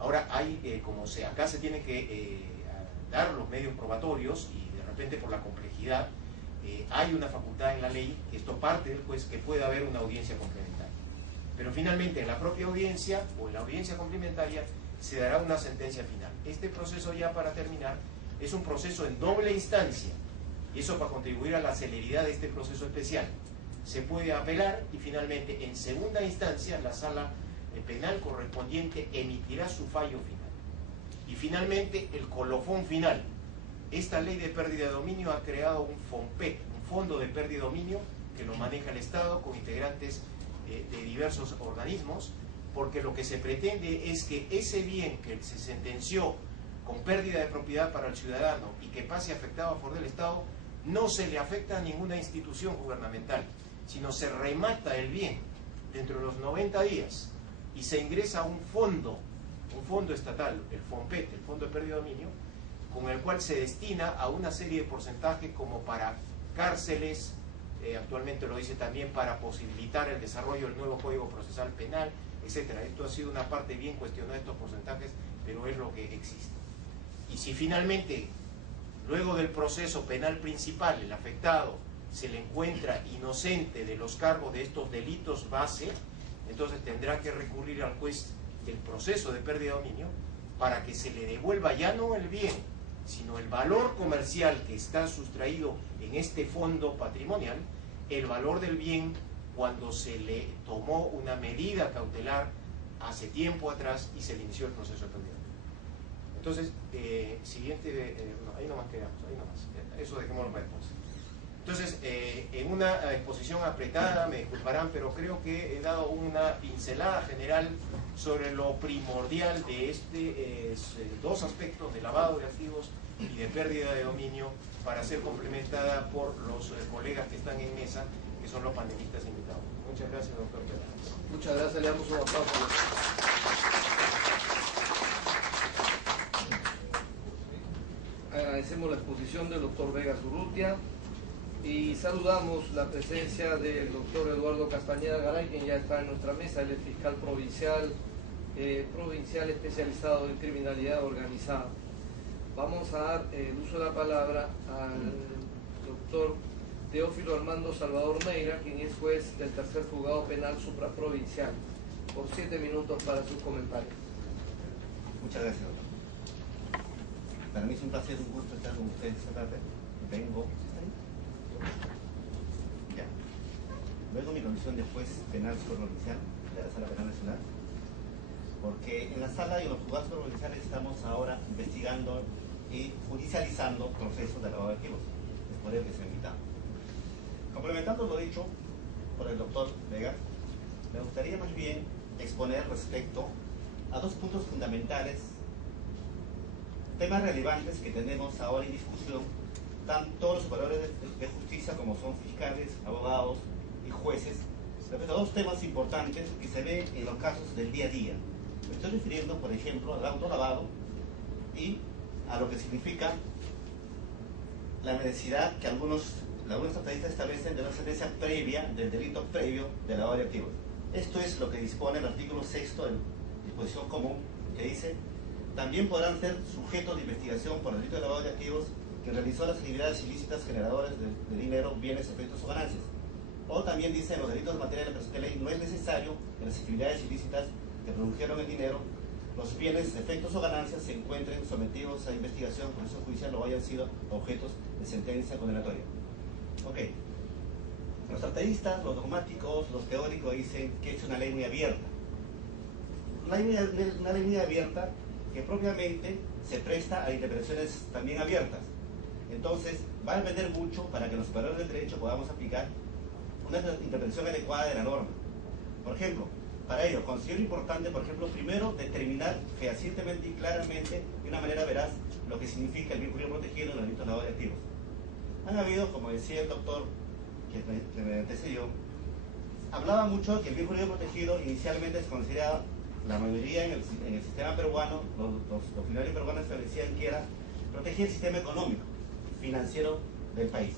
Ahora, acá se tiene que dar los medios probatorios y de repente por la complejidad, hay una facultad en la ley, esto parte del juez, que puede haber una audiencia complementaria. Pero finalmente en la propia audiencia o en la audiencia complementaria se dará una sentencia final. Este proceso, ya para terminar, es un proceso en doble instancia, y eso para contribuir a la celeridad de este proceso especial. Se puede apelar y finalmente en segunda instancia la sala penal correspondiente emitirá su fallo final. Y finalmente el colofón final. Esta ley de pérdida de dominio ha creado un FOMPET, un fondo de pérdida de dominio que lo maneja el Estado con integrantes de diversos organismos, porque lo que se pretende es que ese bien que se sentenció con pérdida de propiedad para el ciudadano y que pase afectado a favor del Estado, no se le afecta a ninguna institución gubernamental, sino se remata el bien dentro de los 90 días y se ingresa a un fondo estatal, el FOMPET, el Fondo de Pérdida de Dominio, con el cual se destina a una serie de porcentajes como para cárceles, actualmente lo dice también para posibilitar el desarrollo del nuevo Código Procesal Penal, etcétera. Esto ha sido una parte bien cuestionada de estos porcentajes, pero es lo que existe. Y si finalmente, luego del proceso penal principal, el afectado se le encuentra inocente de los cargos de estos delitos base, entonces tendrá que recurrir al juez del proceso de pérdida de dominio para que se le devuelva ya no el bien, sino el valor comercial que está sustraído en este fondo patrimonial, el valor del bien cuando se le tomó una medida cautelar hace tiempo atrás y se le inició el proceso de pérdida de dominio. Entonces, ahí nomás quedamos, ahí nomás, eso dejémoslo para después. Entonces, en una exposición apretada, me disculparán, pero creo que he dado una pincelada general sobre lo primordial de dos aspectos de lavado de activos y de pérdida de dominio, para ser complementada por los colegas que están en mesa, que son los panelistas invitados. Muchas gracias, doctor Pérez. Muchas gracias, le damos un aplauso. Agradecemos la exposición del doctor Vegas Urrutia y saludamos la presencia del doctor Eduardo Castañeda Garay, quien ya está en nuestra mesa. Él es fiscal provincial especializado en criminalidad organizada. Vamos a dar el uso de la palabra al doctor Teófilo Armando Salvador Meira, quien es juez del tercer juzgado penal supraprovincial, por 7 minutos para sus comentarios. Muchas gracias, doctor. Para mí es un placer, un gusto estar con ustedes esta tarde. Vengo mi condición de juez penal supraprovincial de la Sala Penal Nacional, porque en la sala y en los juzgados provinciales estamos ahora investigando y judicializando procesos de lavado de activos. Es por ello que se ha invitado. Complementando lo dicho por el doctor Vega, me gustaría más bien exponer respecto a dos puntos fundamentales, temas relevantes que tenemos ahora en discusión, tanto los superiores de justicia como son fiscales, abogados y jueces, respecto a dos temas importantes que se ven en los casos del día a día. Me estoy refiriendo, por ejemplo, al autolavado y a lo que significa la necesidad que algunos estadistas establecen de una sentencia previa del delito previo de lavado de activos. Esto es lo que dispone el artículo 6 de disposición común, que dice: también podrán ser sujetos de investigación por el delito de lavado de activos que realizó las actividades ilícitas generadoras de dinero, bienes, efectos o ganancias. O también dice: en los delitos de materia de la presente ley no es necesario que las actividades ilícitas que produjeron el dinero, los bienes, efectos o ganancias se encuentren sometidos a investigación, proceso judicial o hayan sido objetos de sentencia condenatoria. Ok. Los ateístas, los dogmáticos, los teóricos dicen que es una ley muy abierta. Una ley muy abierta que propiamente se presta a interpretaciones también abiertas. Entonces, va a depender mucho para que los superiores del derecho podamos aplicar una interpretación adecuada de la norma. Por ejemplo, para ello, considero importante, por ejemplo, primero determinar fehacientemente y claramente, de una manera veraz, lo que significa el bien jurídico protegido en el delito de lavado de activos. Han habido, como decía el doctor que me antecedió, hablaba mucho que el bien jurídico protegido inicialmente se consideraba, la mayoría en el sistema peruano, los funcionarios peruanos establecían que era proteger el sistema económico, financiero del país.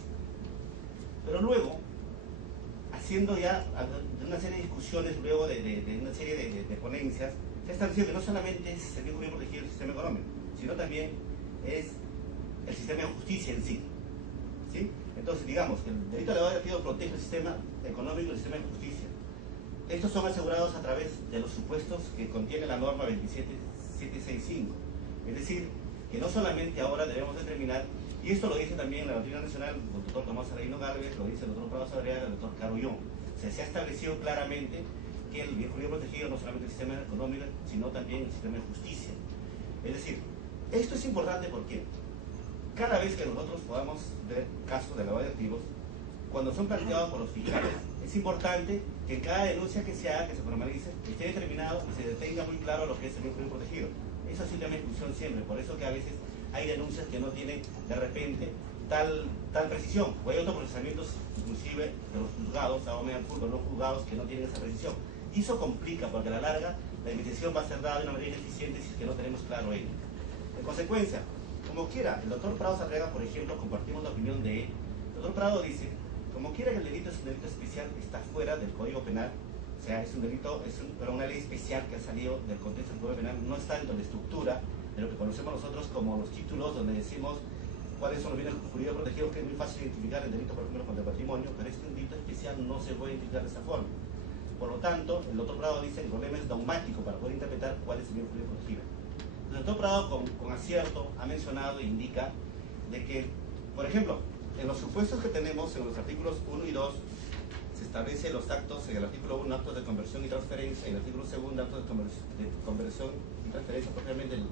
Pero luego, haciendo ya una serie de discusiones, luego de una serie de ponencias, se ha establecido que no solamente es el bien jurídico protegido del sistema económico, sino también es el sistema de justicia en sí. ¿Sí? Entonces, digamos que el delito de lavado de activos protege el sistema económico y el sistema de justicia. Estos son asegurados a través de los supuestos que contiene la norma 27765. Es decir, que no solamente ahora debemos determinar, y esto lo dice también la doctrina nacional, el doctor Tomás Areino Gálvez, lo dice el doctor Prado Sadreaga, el doctor Carullón. O sea, se ha establecido claramente que el bien jurídico protegido no solamente el sistema económico, sino también el sistema de justicia. Es decir, esto es importante porque cada vez que nosotros podamos ver casos de lavado de activos, cuando son planteados por los fiscales, es importante que en cada denuncia que se haga, que se formalice, esté determinado y se detenga muy claro lo que es el bien jurídico protegido. Eso ha sido una discusión siempre, por eso que a veces hay denuncias que no tienen de repente tal precisión, o hay otros procesamientos inclusive de los juzgados, a Omega Fútbol, los juzgados que no tienen esa precisión. Y eso complica, porque a la larga la investigación va a ser dada de una manera ineficiente si es que no tenemos claro ello. En consecuencia, como quiera, el doctor Prado Sadreaga, por ejemplo, compartimos la opinión de él. El doctor Prado dice, como quiera que el delito es un delito especial, está fuera del Código Penal, o sea, es un delito, pero una ley especial que ha salido del contexto del Código Penal, no está dentro de la estructura de lo que conocemos nosotros como los títulos, donde decimos cuáles son los bienes jurídicos protegidos, que es muy fácil identificar el delito, por ejemplo, contra el patrimonio, pero este delito especial no se puede identificar de esa forma. Por lo tanto, el doctor Prado dice que el problema es dogmático para poder interpretar cuál es el bien jurídico protegido. El doctor Prado, con acierto, ha mencionado e indica de que, por ejemplo, en los supuestos que tenemos en los artículos 1 y 2, se establecen los actos, en el artículo 1, actos de conversión y transferencia, y en el artículo 2, actos de conversión y transferencia, propiamente el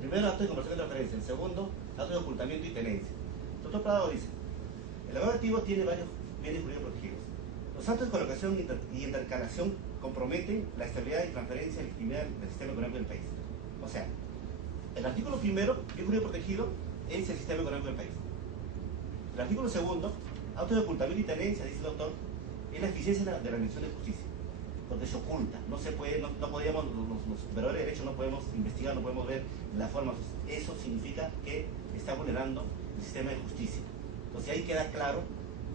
primer acto de conversión y transferencia, el segundo, acto de ocultamiento y tenencia. El doctor Prado dice, el lavado de activos tiene varios bienes jurídicos protegidos. Los actos de colocación y intercalación comprometen la estabilidad y transferencia y legitimidad del sistema económico del país. O sea, el artículo primero, bien jurídico protegido, es el sistema económico del país. El artículo segundo, acto de ocultamiento y tenencia, dice el doctor, es la eficiencia de la administración de justicia, porque se oculta, no se puede, no podíamos, los operadores de derecho no podemos investigar, no podemos ver la forma. Eso significa que está vulnerando el sistema de justicia. Entonces ahí queda claro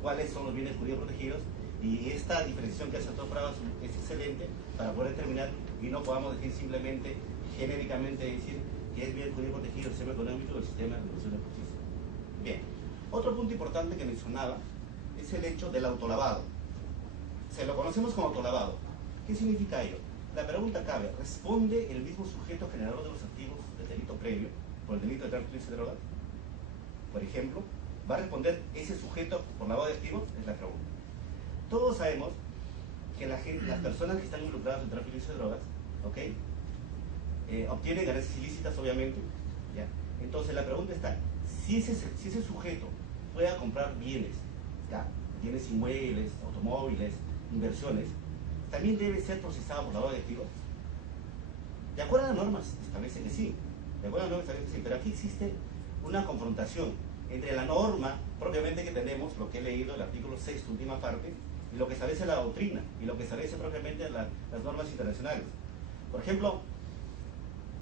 cuáles son los bienes jurídicos protegidos, y esta diferenciación que hace el doctor Prado es excelente para poder determinar y no podamos decir simplemente, genéricamente decir que es bien jurídico protegido el sistema económico del sistema de administración de justicia. Bien, otro punto importante que mencionaba es el hecho del autolavado. Se lo conocemos como autolavado. ¿Qué significa ello? La pregunta cabe, ¿responde el mismo sujeto generador de los activos del delito previo por el delito de tráfico de drogas? Por ejemplo, ¿va a responder ese sujeto por lavado de activos? Es la pregunta. Todos sabemos que las personas que están involucradas en tráfico de drogas, ¿okay? Obtienen ganancias ilícitas, obviamente, ¿ya? Entonces la pregunta está, si ese sujeto pueda comprar bienes, ¿ya? Bienes inmuebles, automóviles, inversiones, ¿también debe ser procesado por lavado de activos? De acuerdo a las normas, establece que sí. De acuerdo a las normas, establece que sí. Pero aquí existe una confrontación entre la norma propiamente que tenemos, lo que he leído, el artículo 6, última parte, y lo que establece la doctrina, y lo que establece propiamente las normas internacionales. Por ejemplo,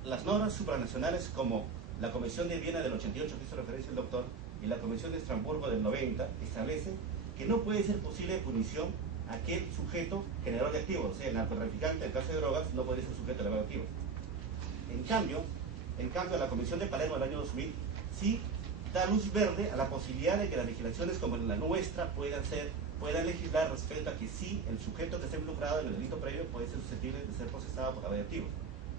las normas supranacionales como la Convención de Viena del 88, que hizo referencia el doctor, y la Convención de Estrasburgo del 90, establecen que no puede ser posible punición a aquel sujeto generador de activos. O sea, el narcotraficante, en el caso de drogas, no puede ser sujeto de lavado de activos. En cambio, la Convención de Palermo del año 2000 sí da luz verde a la posibilidad de que las legislaciones como la nuestra puedan legislar respecto a que sí, el sujeto que esté involucrado en el delito previo puede ser susceptible de ser procesado por lavado de activos.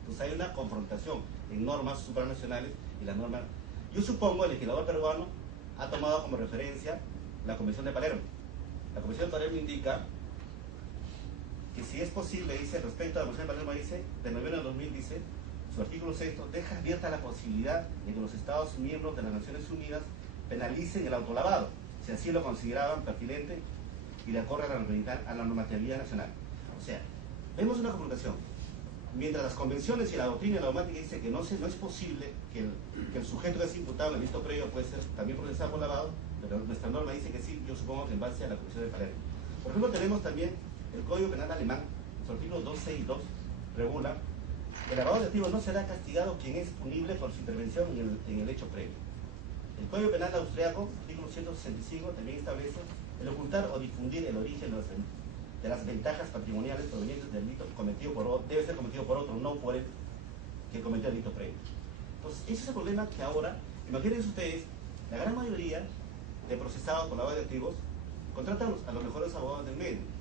Entonces hay una confrontación en normas supranacionales y las normas. Yo supongo el legislador peruano ha tomado como referencia la Convención de Palermo. La Convención de Palermo indica que si es posible, dice, respecto a la Convención de Palermo, dice, de noviembre de 2000, dice, su artículo 6 deja abierta la posibilidad de que los Estados miembros de las Naciones Unidas penalicen el autolavado, si así lo consideraban pertinente y de acuerdo a la normatividad nacional. O sea, vemos una confrontación. Mientras las convenciones y la doctrina y la dogmática dice que no es posible que el sujeto que es imputado en el delito previo puede ser también procesado por lavado, pero nuestra norma dice que sí, yo supongo que en base a la Convención de Palermo. Por ejemplo, tenemos también el Código Penal alemán, su artículo 262, regula que el lavado de activos no será castigado quien es punible por su intervención en el hecho previo. El Código Penal austriaco, artículo 165, también establece el ocultar o difundir el origen de las ventajas patrimoniales provenientes del delito cometido por otro, debe ser cometido por otro, no por el que cometió el delito previo. Entonces, ese es el problema que ahora, imagínense ustedes, la gran mayoría de procesados por lavado de activos contratan a los mejores abogados del medio.